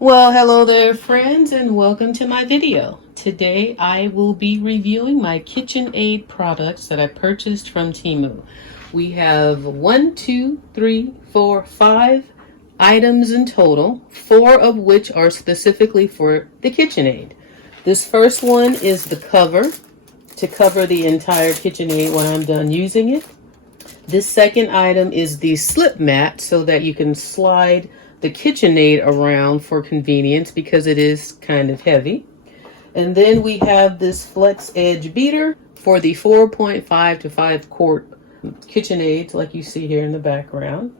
Well, hello there friends and welcome to my video. Today I will be reviewing my KitchenAid products that I purchased from Temu. We have 5 items in total, 4 of which are specifically for the KitchenAid. This first one is the cover to cover the entire KitchenAid when I'm done using it. This second item is the slip mat so that you can slide the KitchenAid around for convenience because it is kind of heavy. And then we have this flex edge beater for the 4.5 to 5 quart KitchenAids like you see here in the background.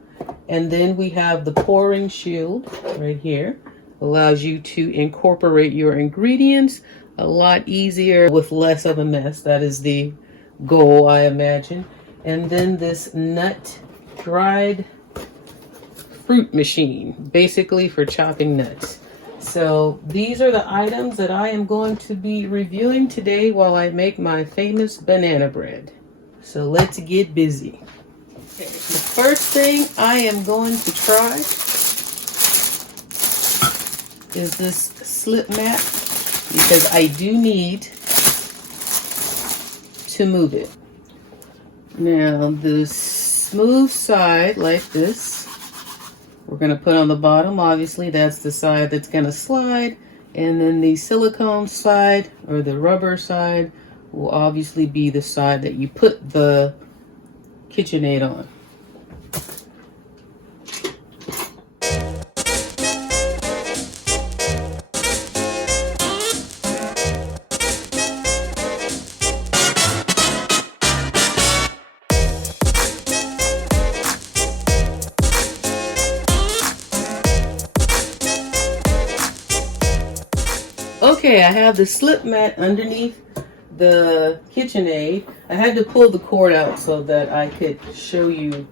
And then we have the pouring shield right here. Allows you to incorporate your ingredients a lot easier with less of a mess. That is the goal, I imagine. And then this nut dried fruit machine, basically for chopping nuts. So these are the items that I am going to be reviewing today while I make my famous banana bread. So let's get busy. Okay, the first thing I am going to try is this slip mat because I do need to move it. Now the smooth side like this, we're going to put on the bottom. Obviously that's the side that's going to slide, and then the silicone side or the rubber side will obviously be the side that you put the KitchenAid on. Okay, I have the slip mat underneath the KitchenAid. I had to pull the cord out so that I could show you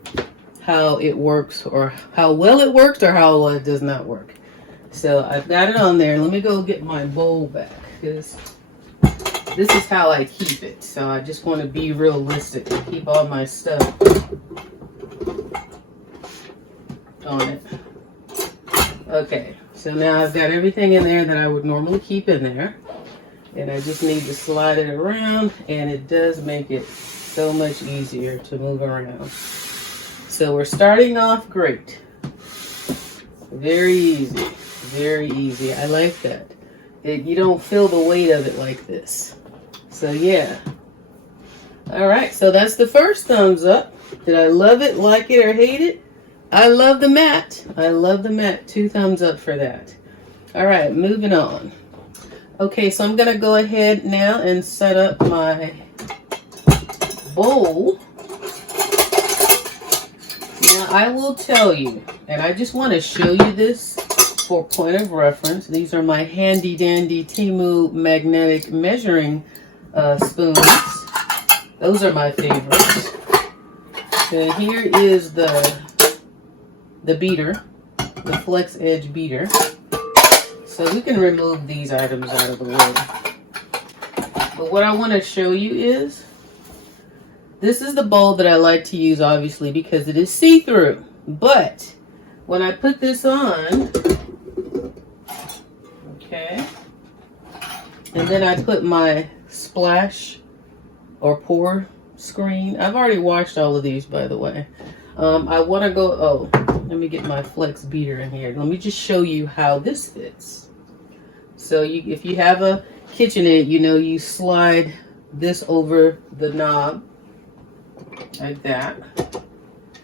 how it works, or how well it works, or how well it does not work. So I've got it on there. Let me go get my bowl back because this is how I keep it. So I just want to be realistic and keep all my stuff on it. Okay. So now I've got everything in there that I would normally keep in there. And I just need to slide it around, and it does make it so much easier to move around. So we're starting off great. Very easy. Very easy. I like that. You don't feel the weight of it like this. So yeah. Alright, so that's the first thumbs up. Did I love it, like it, or hate it? I love the mat. I love the mat. 2 thumbs up for that. All right, moving on. Okay, so I'm going to go ahead now and set up my bowl. Now, I will tell you, and I just want to show you this for point of reference. These are my handy dandy Temu magnetic measuring spoons. Those are my favorites. And here is the beater, the flex edge beater. So we can remove these items out of the way. But what I want to show you is, this is the bowl that I like to use, obviously, because it is see-through. But when I put this on, okay, and then I put my splash or pour screen. I've already washed all of these, by the way. I want to go, let me get my flex beater in here. Let me just show you how this fits. So if you have a KitchenAid, you slide this over the knob like that.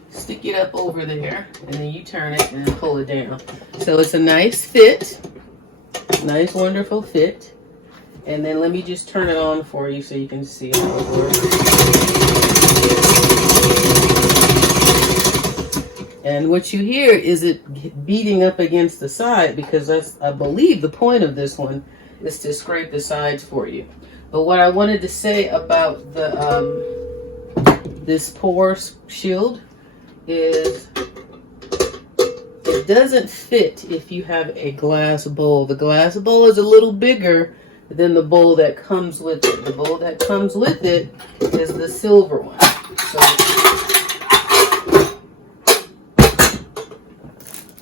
Stick it up over there, and then you turn it and then pull it down. So it's a nice fit. Nice, wonderful fit. And then let me just turn it on for you so you can see how it works. And what you hear is it beating up against the side, because that's, I believe, the point of this one is to scrape the sides for you. But what I wanted to say about the this pour shield is it doesn't fit if you have a glass bowl. The glass bowl is a little bigger than the bowl that comes with it. The bowl that comes with it is the silver one. So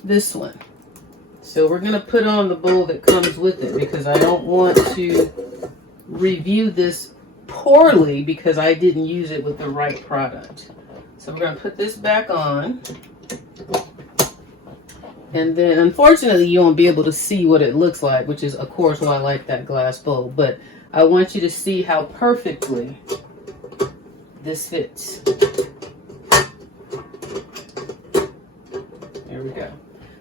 this one. So we're gonna put on the bowl that comes with it because I don't want to review this poorly because I didn't use it with the right product. So we're gonna put this back on. And then unfortunately you won't be able to see what it looks like, which is of course why I like that glass bowl. But I want you to see how perfectly this fits. There we go.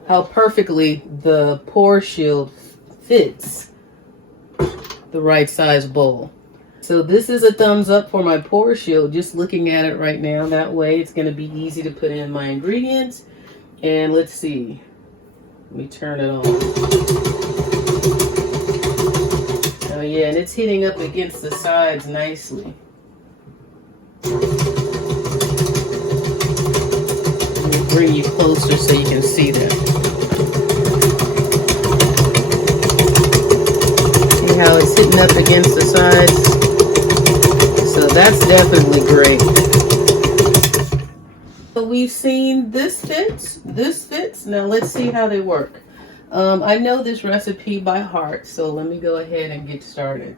How perfectly the pore shield fits the right size bowl. So this is a thumbs up for my pore shield, just looking at it right now. That way it's going to be easy to put in my ingredients. And let's see. Let me turn it on. Oh yeah, and it's hitting up against the sides nicely. Let me bring you closer so you can see that. See how it's hitting up against the sides? So that's definitely great. So we've seen this fits. Now let's see how they work. I know this recipe by heart, so let me go ahead and get started.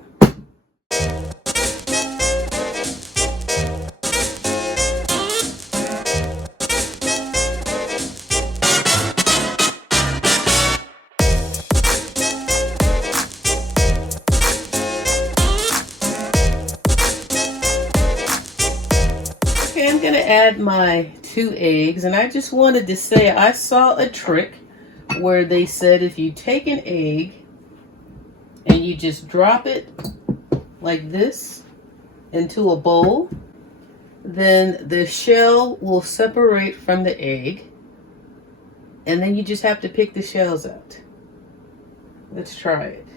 Okay, I'm gonna add my 2 eggs, and I just wanted to say I saw a trick where they said if you take an egg and you just drop it like this into a bowl, then the shell will separate from the egg, and then you just have to pick the shells out. Let's try it.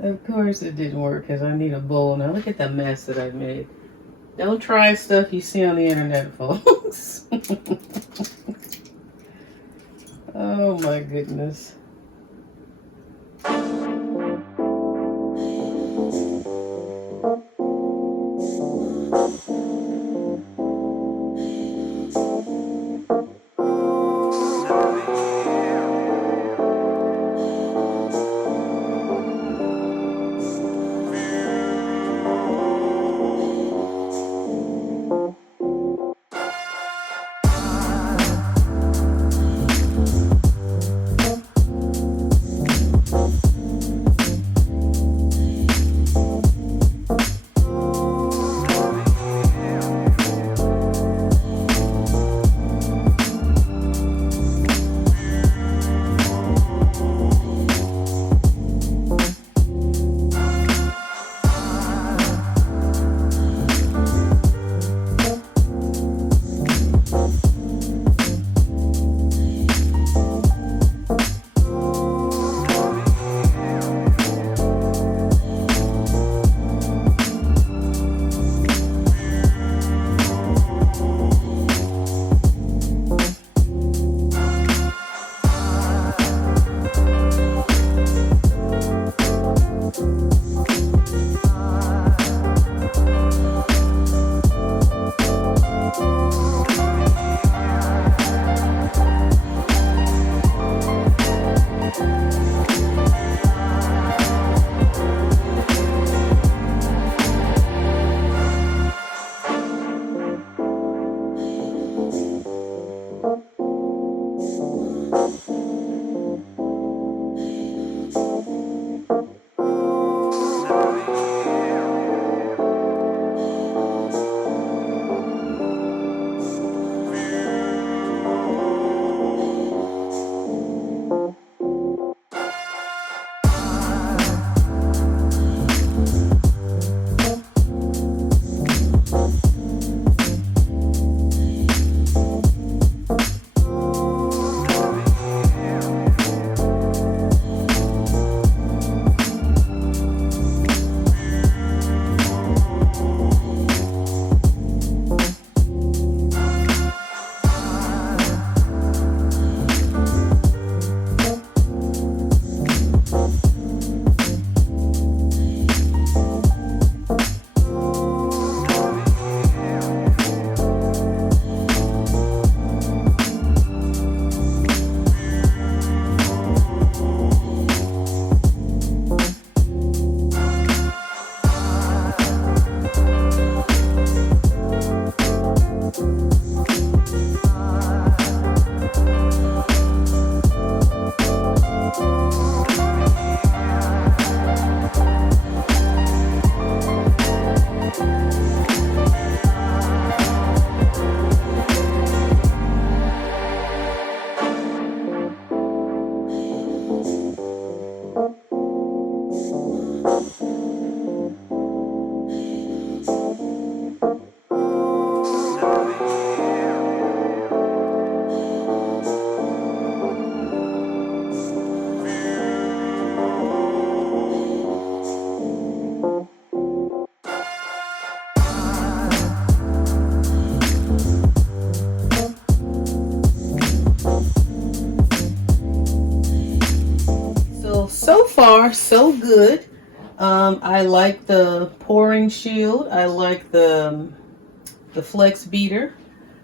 Of course it didn't work because I need a bowl. Now look at the mess that I made. Don't try stuff you see on the internet, folks. Oh my goodness. far so good. I like the pouring shield. I like the flex beater.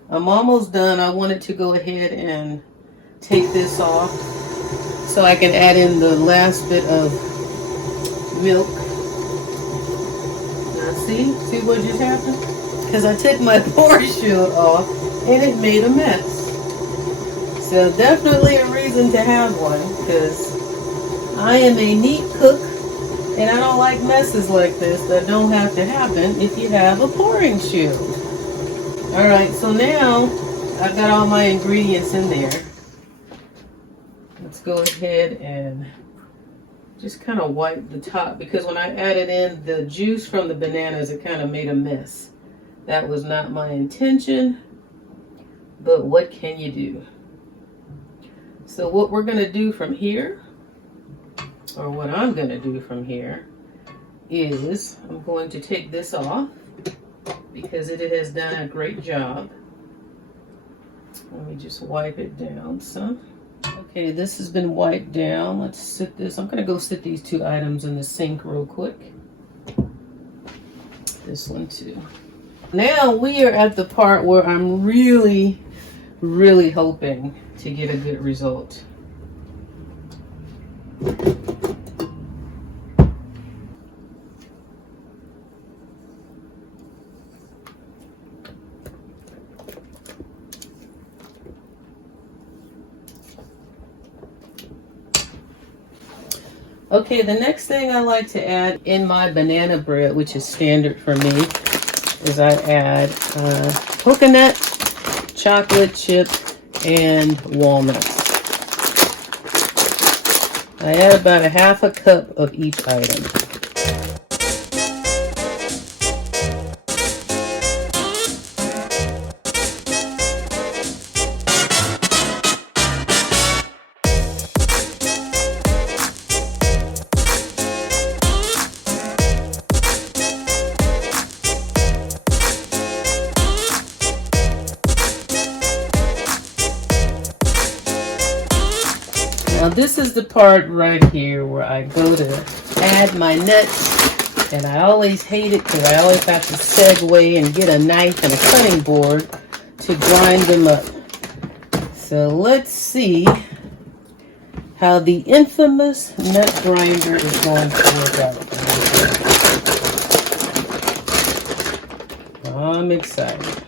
I'm almost done. I wanted to go ahead and take this off so I can add in the last bit of milk. Now see what just happened? Because I took my pouring shield off and it made a mess. So definitely a reason to have one, because I am a neat cook and I don't like messes like this that don't have to happen if you have a pouring shield. Alright, so now I've got all my ingredients in there. Let's go ahead and just kind of wipe the top, because when I added in the juice from the bananas, it kind of made a mess. That was not my intention, but what can you do? So what we're going to do from here, or what I'm going to do from here, is I'm going to take this off because it has done a great job. Let me just wipe it down some. Okay, this has been wiped down. Let's sit this. I'm going to go sit these two items in the sink real quick. This one too. Now we are at the part where I'm really hoping to get a good result. Okay, the next thing I like to add in my banana bread, which is standard for me, is I add coconut, chocolate chip, and walnuts. I add about a half a cup of each item. Now this is the part right here where I go to add my nuts, and I always hate it because I always have to segue and get a knife and a cutting board to grind them up. So let's see how the infamous nut grinder is going to work out. I'm excited.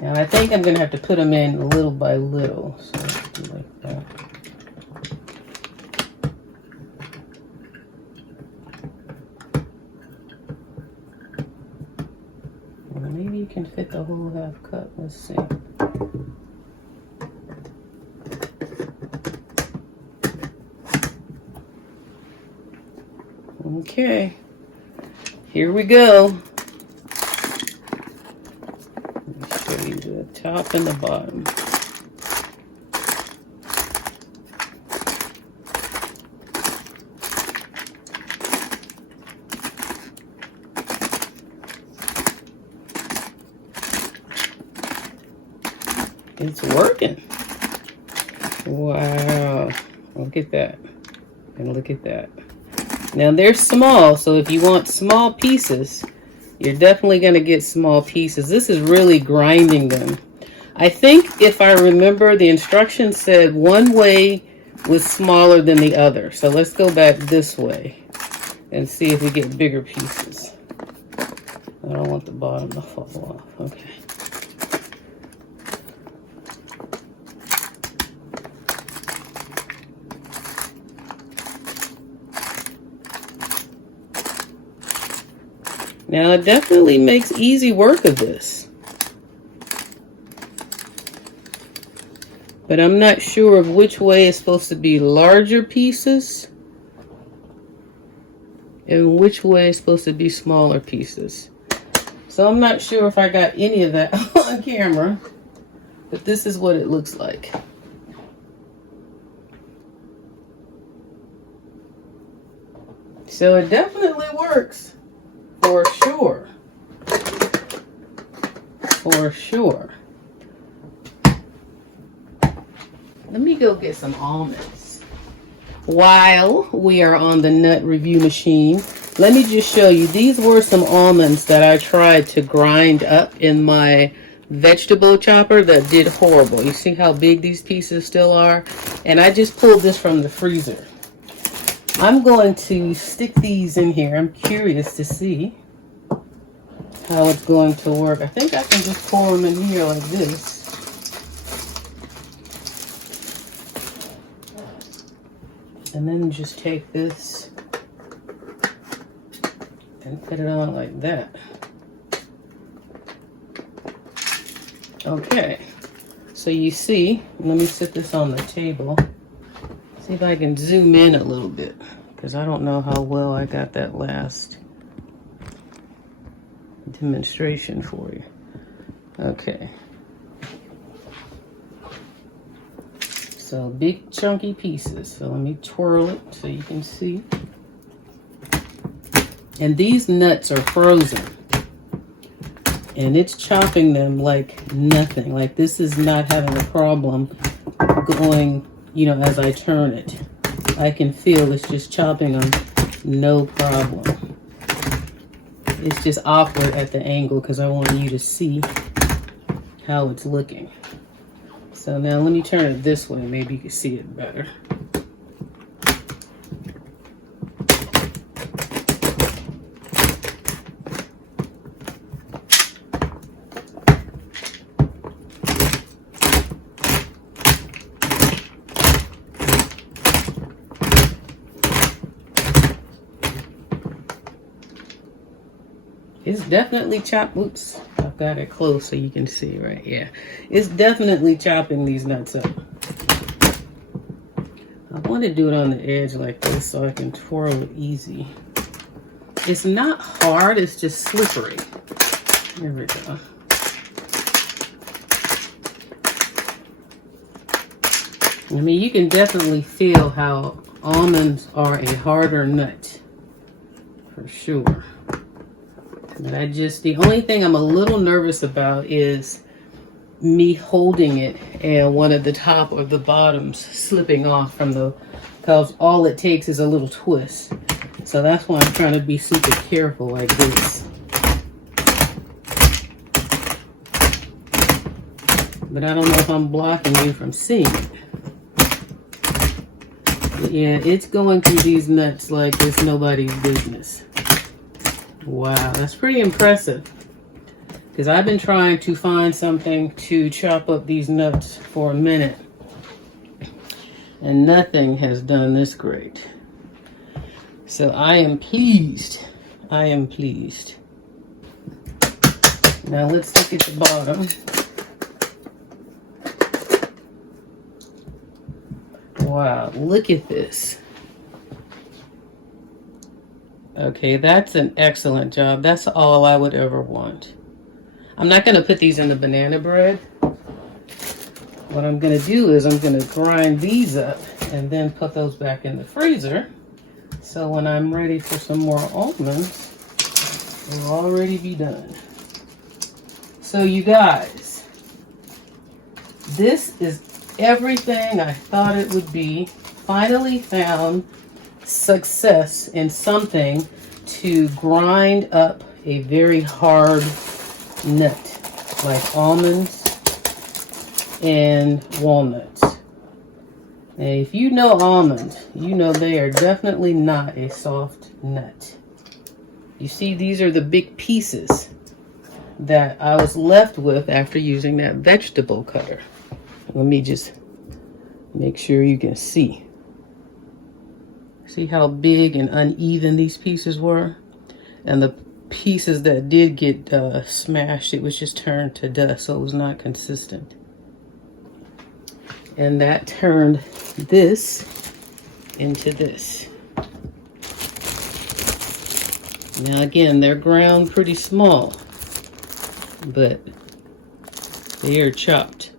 Now I think I'm going to have to put them in little by little. So like that. Maybe you can fit the whole half cup. Let's see. Okay, here we go. Let me show you the top and the bottom. It's working. Wow. Look at that. And look at that. Now they're small, so if you want small pieces, you're definitely going to get small pieces. This is really grinding them. I think if I remember, the instructions said one way was smaller than the other. So let's go back this way and see if we get bigger pieces. I don't want the bottom to fall off. Okay. Now it definitely makes easy work of this. But I'm not sure of which way is supposed to be larger pieces and which way is supposed to be smaller pieces. So I'm not sure if I got any of that on camera, but this is what it looks like. So it definitely works. For sure. For sure. Let me go get some almonds. while we are on the nut review machine, let me just show you. These were some almonds that I tried to grind up in my vegetable chopper that did horrible. You see how big these pieces still are? And I just pulled this from the freezer. I'm going to stick these in here. I'm curious to see how it's going to work. I think I can just pour them in here like this. And then just take this and put it on like that. Okay, so you see, let me set this on the table. See if I can zoom in a little bit, because I don't know how well I got that last demonstration for you. Okay. So big chunky pieces. So let me twirl it so you can see. And these nuts are frozen. And it's chopping them like nothing. Like this is not having a problem going, you know, as I turn it. I can feel it's just chopping them no problem. It's just awkward at the angle because I want you to see how it's looking. So now let me turn it this way. Maybe you can see it better. It's definitely chopped. Oops, I've got it close so you can see, right? Yeah, it's definitely chopping these nuts up. I want to do it on the edge like this so I can twirl it easy. It's not hard, it's just slippery. There we go. I mean, you can definitely feel how almonds are a harder nut, for sure. But the only thing I'm a little nervous about is me holding it and one of the top or the bottoms slipping off from because all it takes is a little twist. So that's why I'm trying to be super careful like this. But I don't know if I'm blocking you from seeing it. But yeah, it's going through these nuts like it's nobody's business. Wow, that's pretty impressive. Because I've been trying to find something to chop up these nuts for a minute. And nothing has done this great. So I am pleased. I am pleased. Now let's look at the bottom. Wow, look at this. Okay, that's an excellent job. That's all I would ever want. I'm not going to put these in the banana bread. What I'm going to do is I'm going to grind these up and then put those back in the freezer. So when I'm ready for some more almonds, it'll already be done. So you guys, this is everything I thought it would be. Finally found success in something to grind up a very hard nut like almonds and walnuts. And if you know almonds, you know they are definitely not a soft nut. You see, these are the big pieces that I was left with after using that vegetable cutter. Let me just make sure you can see. See how big and uneven these pieces were? And the pieces that did get smashed, it was just turned to dust, so it was not consistent. And that turned this into this. Now again, they're ground pretty small, but they are chopped.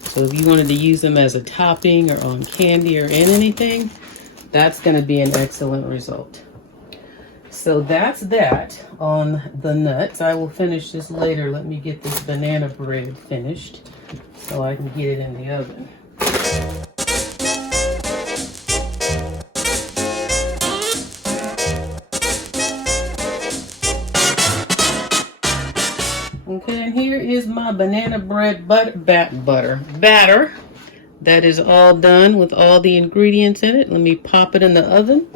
So if you wanted to use them as a topping or on candy or in anything, that's going to be an excellent result. So that's that on the nuts. I will finish this later. Let me get this banana bread finished so I can get it in the oven. is my banana bread batter. That is all done with all the ingredients in it. Let me pop it in the oven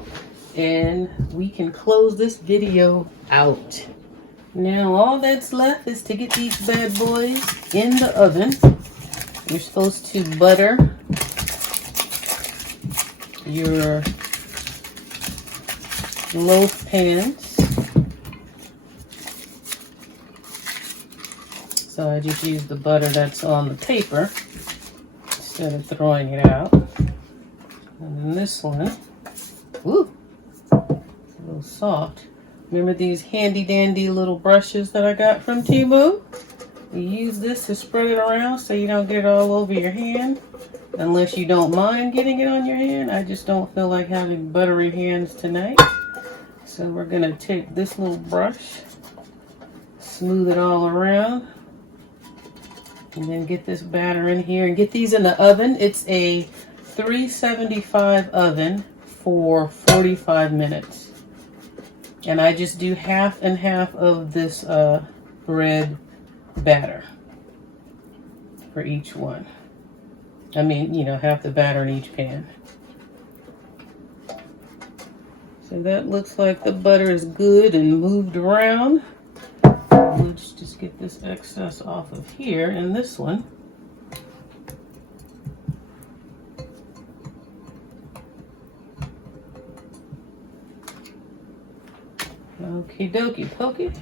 and we can close this video out. Now all that's left is to get these bad boys in the oven. You're supposed to butter your loaf pans. So I just use the butter that's on the paper instead of throwing it out. And then this one, ooh, a little soft. Remember these handy dandy little brushes that I got from Temu? You use this to spread it around so you don't get it all over your hand. Unless you don't mind getting it on your hand. I just don't feel like having buttery hands tonight. So we're gonna take this little brush, smooth it all around, and then get this batter in here and get these in the oven. It's a 375 oven for 45 minutes. And I just do half and half of this bread batter for each one. I mean, you know, half the batter in each pan. So that looks like the butter is good and moved around. Let's just get this excess off of here in this one. Okie dokie pokey.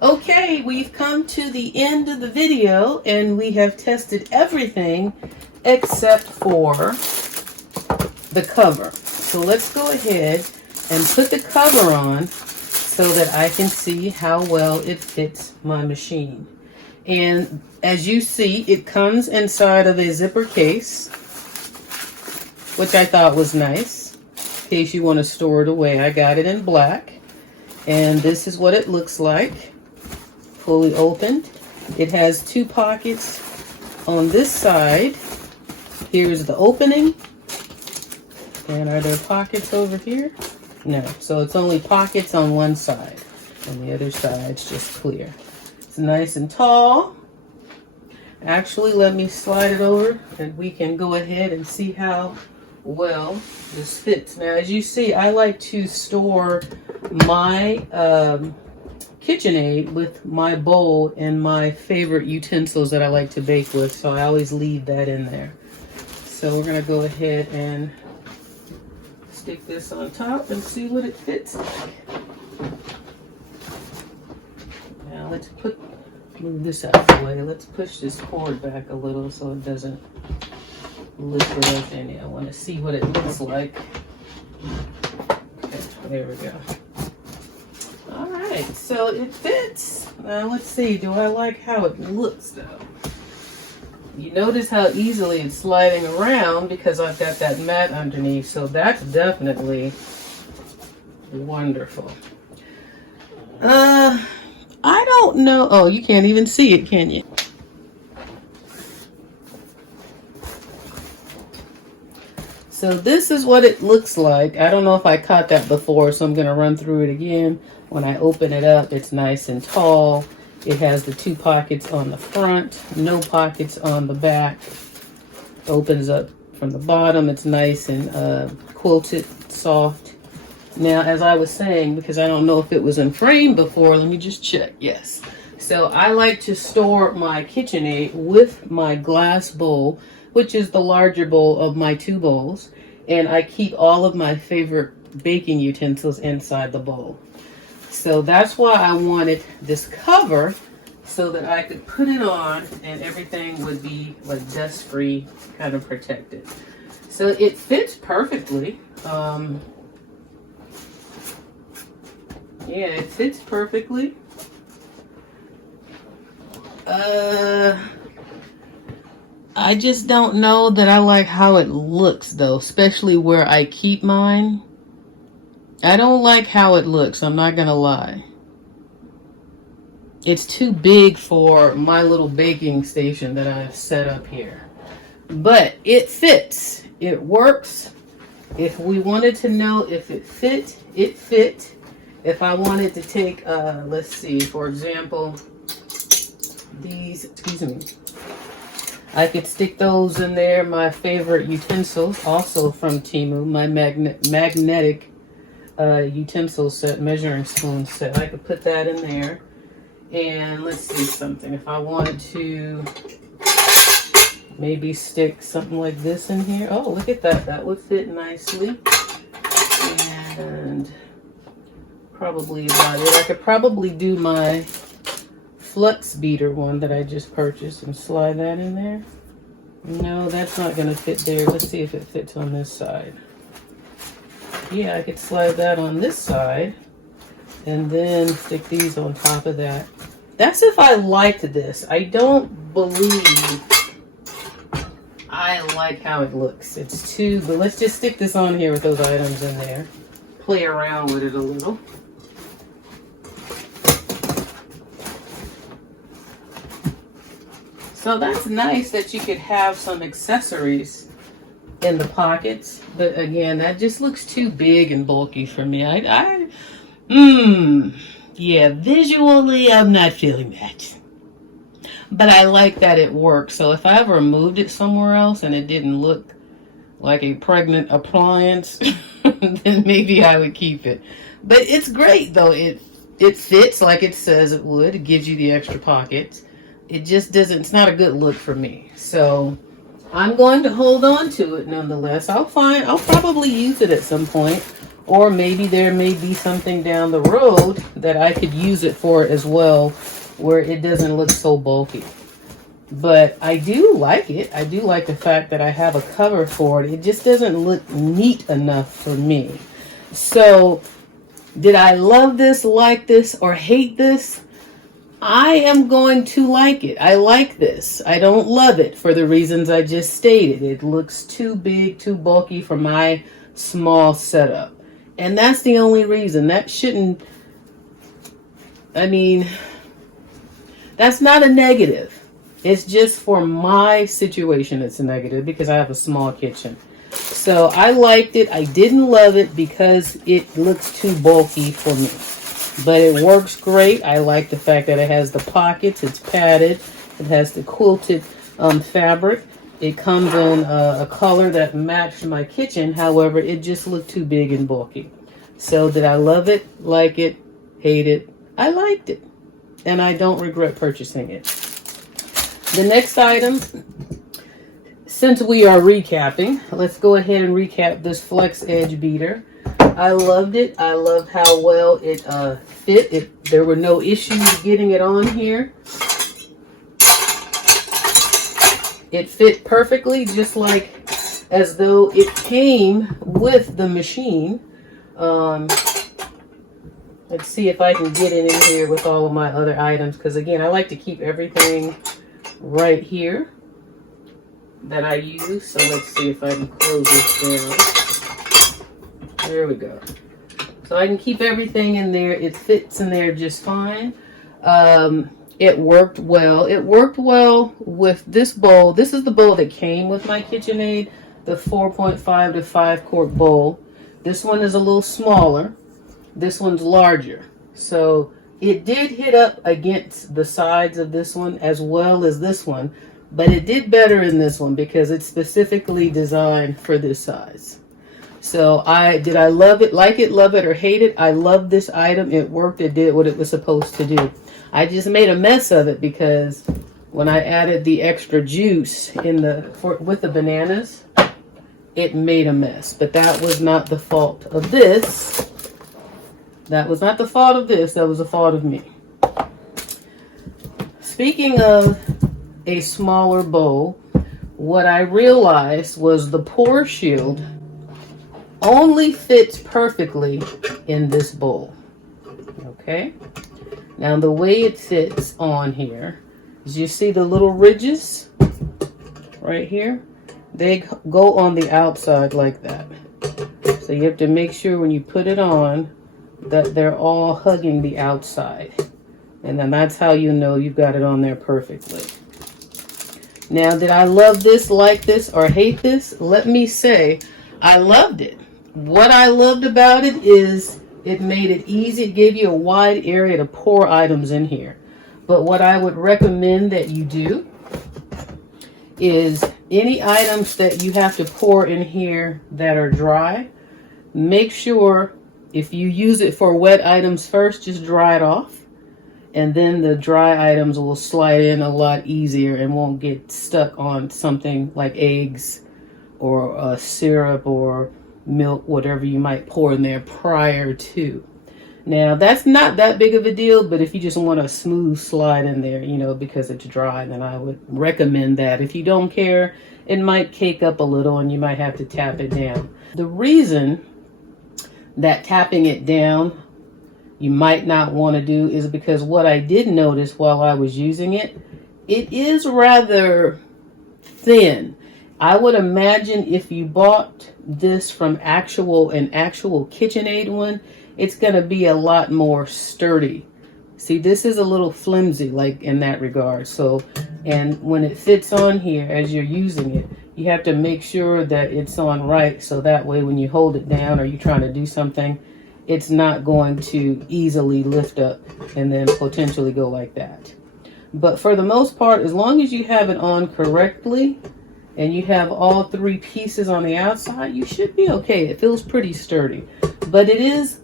Okay, we've come to the end of the video and we have tested everything except for the cover. So let's go ahead and put the cover on so that I can see how well it fits my machine. And as you see, it comes inside of a zipper case, which I thought was nice in case you want to store it away. I got it in black, and this is what it looks like. Fully opened. It has two pockets on this side. Here's the opening. And are there pockets over here? No. So it's only pockets on one side. And the other side's just clear. It's nice and tall. Actually, let me slide it over and we can go ahead and see how well this fits. Now, as you see, I like to store my KitchenAid with my bowl and my favorite utensils that I like to bake with, so I always leave that in there. So we're going to go ahead and stick this on top and see what it fits like. Now let's move this out of the way. Let's push this cord back a little so it doesn't lift it up in. I want to see what it looks like. Okay, there we go. Alright, so it fits. Now let's see, do I like how it looks though? You notice how easily it's sliding around because I've got that mat underneath, so that's definitely wonderful. I don't know. Oh, you can't even see it, can you? So this is what it looks like. I don't know if I caught that before, so I'm going to run through it again. When I open it up, it's nice and tall. It has the 2 pockets on the front, no pockets on the back. Opens up from the bottom. It's nice and quilted, soft. Now, as I was saying, because I don't know if it was in frame before, let me just check. Yes. So I like to store my KitchenAid with my glass bowl, which is the larger bowl of my 2 bowls. And I keep all of my favorite baking utensils inside the bowl. So that's why I wanted this cover, so that I could put it on and everything would be like dust-free, kind of protected. So it fits perfectly. Yeah, it fits perfectly. I just don't know that I like how it looks though, especially where I keep mine. I don't like how it looks, I'm not gonna lie. It's too big for my little baking station that I've set up here. But it fits. It works. If we wanted to know if it fit, it fit. If I wanted to take, let's see, for example, these, excuse me, I could stick those in there. My favorite utensils, also from Temu, my magnetic utensil set, measuring spoon set. I could put that in there. And let's see something. If I wanted to maybe stick something like this in here. Oh, look at that. That would fit nicely. And probably about it. I could probably do my flux beater one that I just purchased and slide that in there. No, that's not going to fit there. Let's see if it fits on this side. Yeah, I could slide that on this side and then stick these on top of that. That's if I liked this. I don't believe I like how it looks. It's too, but let's just stick this on here with those items in there. Play around with it a little. So that's nice that you could have some accessories in the pockets. But again, that just looks too big and bulky for me. Yeah, visually, I'm not feeling that. But I like that it works. So if I ever moved it somewhere else and it didn't look like a pregnant appliance, then maybe I would keep it. But it's great, though. It fits like it says it would. It gives you the extra pockets. It just doesn't, it's not a good look for me. So I'm going to hold on to it nonetheless. I'll probably use it at some point. Or maybe there may be something down the road that I could use it for as well, where it doesn't look so bulky. But I do like it. I do like the fact that I have a cover for it. It just doesn't look neat enough for me. So did I love this, like this, or hate this? I am going to like it. I like this. I don't love it for the reasons I just stated. It looks too big, too bulky for my small setup. And that's the only reason. That shouldn't, I mean, that's not a negative. It's just for my situation it's a negative because I have a small kitchen. So I liked it. I didn't love it because it looks too bulky for me. But it works great. I like the fact that it has the pockets. It's padded. It has the quilted fabric. It comes in a color that matched my kitchen. However, it just looked too big and bulky. So did I love it, like it, hate it? I liked it. And I don't regret purchasing it. The next item, since we are recapping, let's go ahead and recap this flex edge beater. I loved it. I loved how well it fit. There were no issues getting it on here. It fit perfectly, just like as though it came with the machine. Let's see if I can get it in here with all of my other items, because again, I like to keep everything right here that I use. So let's see if I can close this down. There we go. So I can keep everything in there. It fits in there just fine. It worked well. It worked well with this bowl. This is the bowl that came with my KitchenAid. the 4.5 to 5 quart bowl. This one is a little smaller. This one's larger. So it did hit up against the sides of this one as well as this one, but it did better in this one because it's specifically designed for this size. So did I love it, love it, or hate it? I love this item. It worked. It did what it was supposed to do. I just made a mess of it because when I added the extra juice with the bananas, it made a mess. But that was not the fault of this. That was not the fault of this. That was the fault of me. Speaking of a smaller bowl, what I realized was the pour shield only fits perfectly in this bowl. Okay? Now the way it fits on here is, you see the little ridges right here? They go on the outside like that. So you have to make sure when you put it on that they're all hugging the outside. And then that's how you know you've got it on there perfectly. Now, did I love this, like this, or hate this? Let me say, I loved it. What I loved about it is it made it easy. It gave you a wide area to pour items in here. But what I would recommend that you do is any items that you have to pour in here that are dry, make sure if you use it for wet items first, just dry it off. And then the dry items will slide in a lot easier and won't get stuck on something like eggs or syrup or milk, whatever you might pour in there prior to. Now, that's not that big of a deal, but if you just want a smooth slide in there, you know, because it's dry, then I would recommend that. If you don't care, it might cake up a little and you might have to tap it down. The reason that tapping it down you might not want to do is because what I did notice while I was using it, it is rather thin. I would imagine if you bought this from an actual KitchenAid one, it's going to be a lot more sturdy. See, this is a little flimsy, like in that regard. So, and when it fits on here as you're using it, you have to make sure that it's on right. So that way when you hold it down or you're trying to do something, it's not going to easily lift up and then potentially go like that. But for the most part, as long as you have it on correctly and you have all three pieces on the outside, you should be okay. It feels pretty sturdy, but it is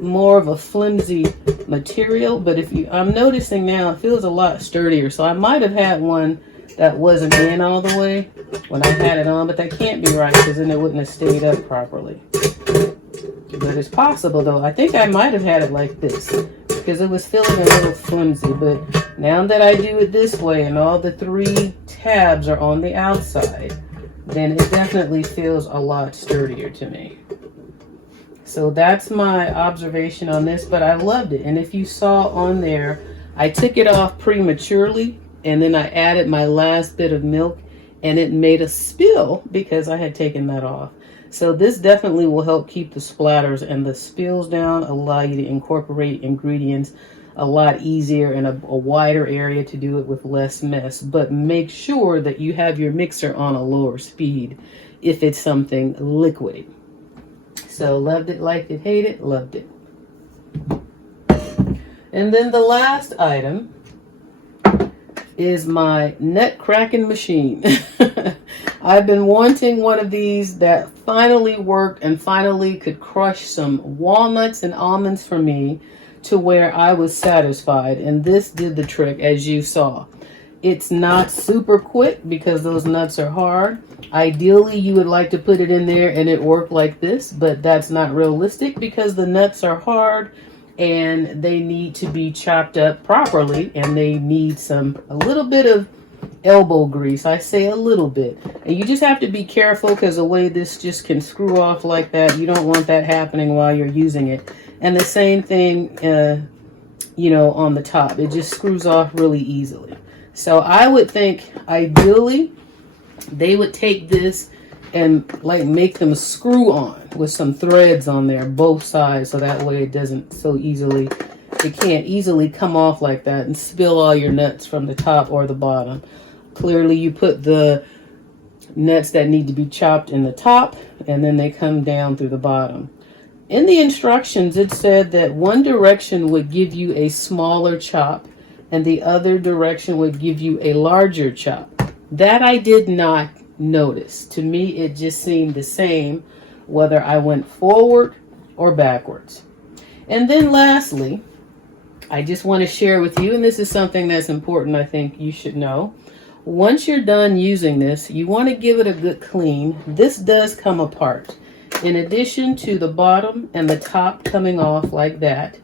more of a flimsy material. But I'm noticing now it feels a lot sturdier. So I might have had one that wasn't in all the way when I had it on, but that can't be right because then it wouldn't have stayed up properly. But it's possible though. I think I might have had it like this because it was feeling a little flimsy. But now that I do it this way and all the three tabs are on the outside, then it definitely feels a lot sturdier to me. So that's my observation on this, but I loved it. And if you saw on there, I took it off prematurely and then I added my last bit of milk and it made a spill because I had taken that off. So this definitely will help keep the splatters and the spills down, allow you to incorporate ingredients a lot easier in a wider area to do it with less mess. But make sure that you have your mixer on a lower speed if it's something liquidy. So loved it, liked it, hated it, loved it. And then the last item is my nut cracking machine. I've been wanting one of these that finally worked and finally could crush some walnuts and almonds for me to where I was satisfied. And this did the trick, as you saw. It's not super quick because those nuts are hard. Ideally, you would like to put it in there and it worked like this, but that's not realistic because the nuts are hard and they need to be chopped up properly and they need a little bit of elbow grease. I say a little bit. And you just have to be careful because the way this just can screw off like that, you don't want that happening while you're using it. And the same thing, you know, on the top. It just screws off really easily. So I would think, ideally, they would take this and like make them screw on with some threads on there, both sides, so that way it doesn't it can't easily come off like that and spill all your nuts from the top or the bottom. Clearly you put the nuts that need to be chopped in the top, and then they come down through the bottom. In the instructions, it said that one direction would give you a smaller chop and the other direction would give you a larger chop. That I did not notice. To me, it just seemed the same whether I went forward or backwards. And then lastly, I just want to share with you, and this is something that's important, I think you should know. Once you're done using this, you want to give it a good clean. This does come apart. In addition to the bottom and the top coming off like that,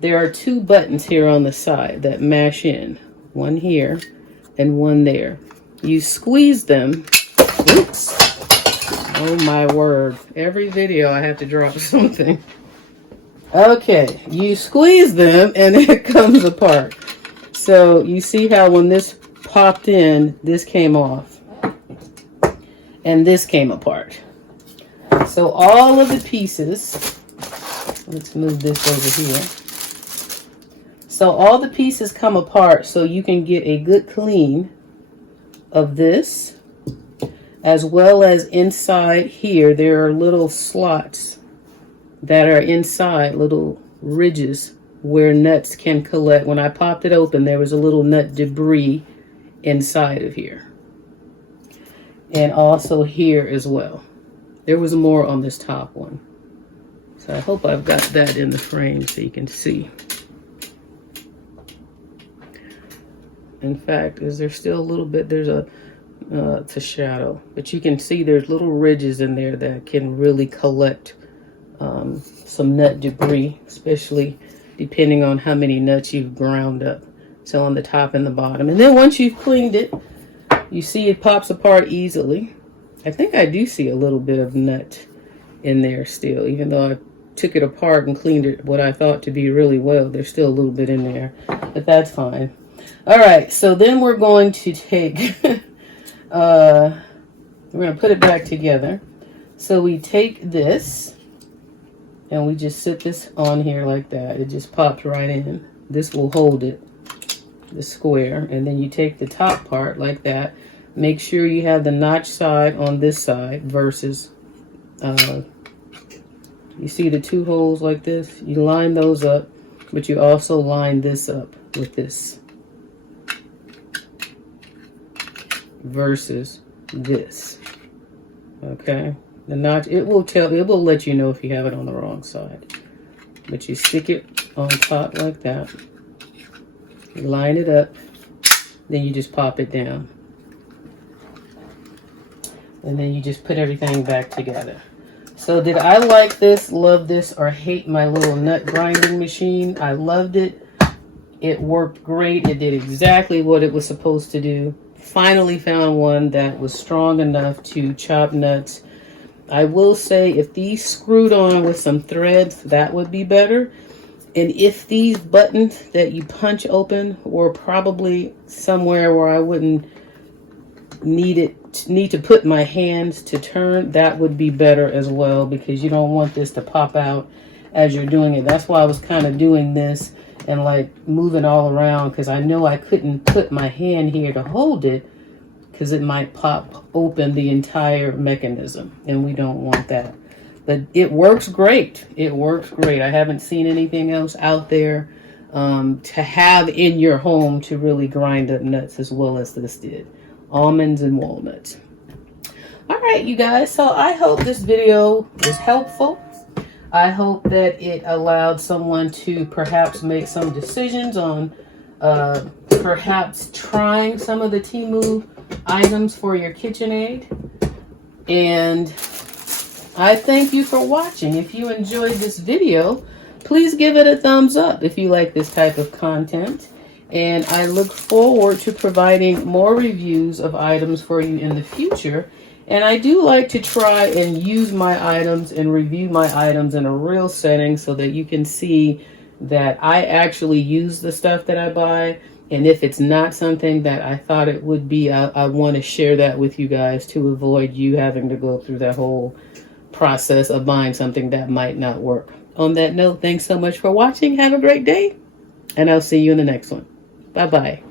there are two buttons here on the side that mash in. One here and one there. You squeeze them. Oops. Oh my word. Every video I have to drop something. Okay, you squeeze them and it comes apart. So you see how when this popped in, this came off. And this came apart. So all of the pieces, let's move this over here. So all the pieces come apart so you can get a good clean of this, as well as inside here there are little slots that are inside, little ridges where nuts can collect. When I popped it open, there was a little nut debris inside of here. And also here as well. There was more on this top one. So I hope I've got that in the frame so you can see. In fact, is there still a little bit? There's a, it's a shadow. But you can see there's little ridges in there that can really collect some nut debris, especially depending on how many nuts you've ground up. So on the top and the bottom. And then once you've cleaned it, you see it pops apart easily. I think I do see a little bit of nut in there still, even though I took it apart and cleaned it what I thought to be really well. There's still a little bit in there, but that's fine. All right, so then we're going to take, we're going to put it back together. So we take this and we just sit this on here like that. It just pops right in. This will hold it, the square, and then you take the top part like that. Make sure you have the notch side on this side versus, you see the two holes like this? You line those up, but you also line this up with this versus this. Okay, the notch, it will let you know if you have it on the wrong side. But you stick it on top like that. You line it up, then you just pop it down. And then you just put everything back together. So did I like this, love this, or hate my little nut grinding machine? I loved it. It worked great. It did exactly what it was supposed to do. Finally found one that was strong enough to chop nuts. I will say if these screwed on with some threads, that would be better. And if these buttons that you punch open were probably somewhere where I wouldn't need to put my hands to turn, that would be better as well, because you don't want this to pop out as you're doing it. That's why I was kind of doing this and like moving all around, because I know I couldn't put my hand here to hold it because it might pop open the entire mechanism, and we don't want that. But it works great. It works great. I haven't seen anything else out there to have in your home to really grind up nuts as well as this did. Almonds and walnuts. All right, you guys, so I hope this video was helpful. I hope that it allowed someone to perhaps make some decisions on perhaps trying some of the Temu items for your KitchenAid. And I thank you for watching. If you enjoyed this video, please give it a thumbs up if you like this type of content. And I look forward to providing more reviews of items for you in the future. And I do like to try and use my items and review my items in a real setting so that you can see that I actually use the stuff that I buy. And if it's not something that I thought it would be, I want to share that with you guys to avoid you having to go through that whole process of buying something that might not work. On that note, thanks so much for watching. Have a great day, and I'll see you in the next one. Bye-bye.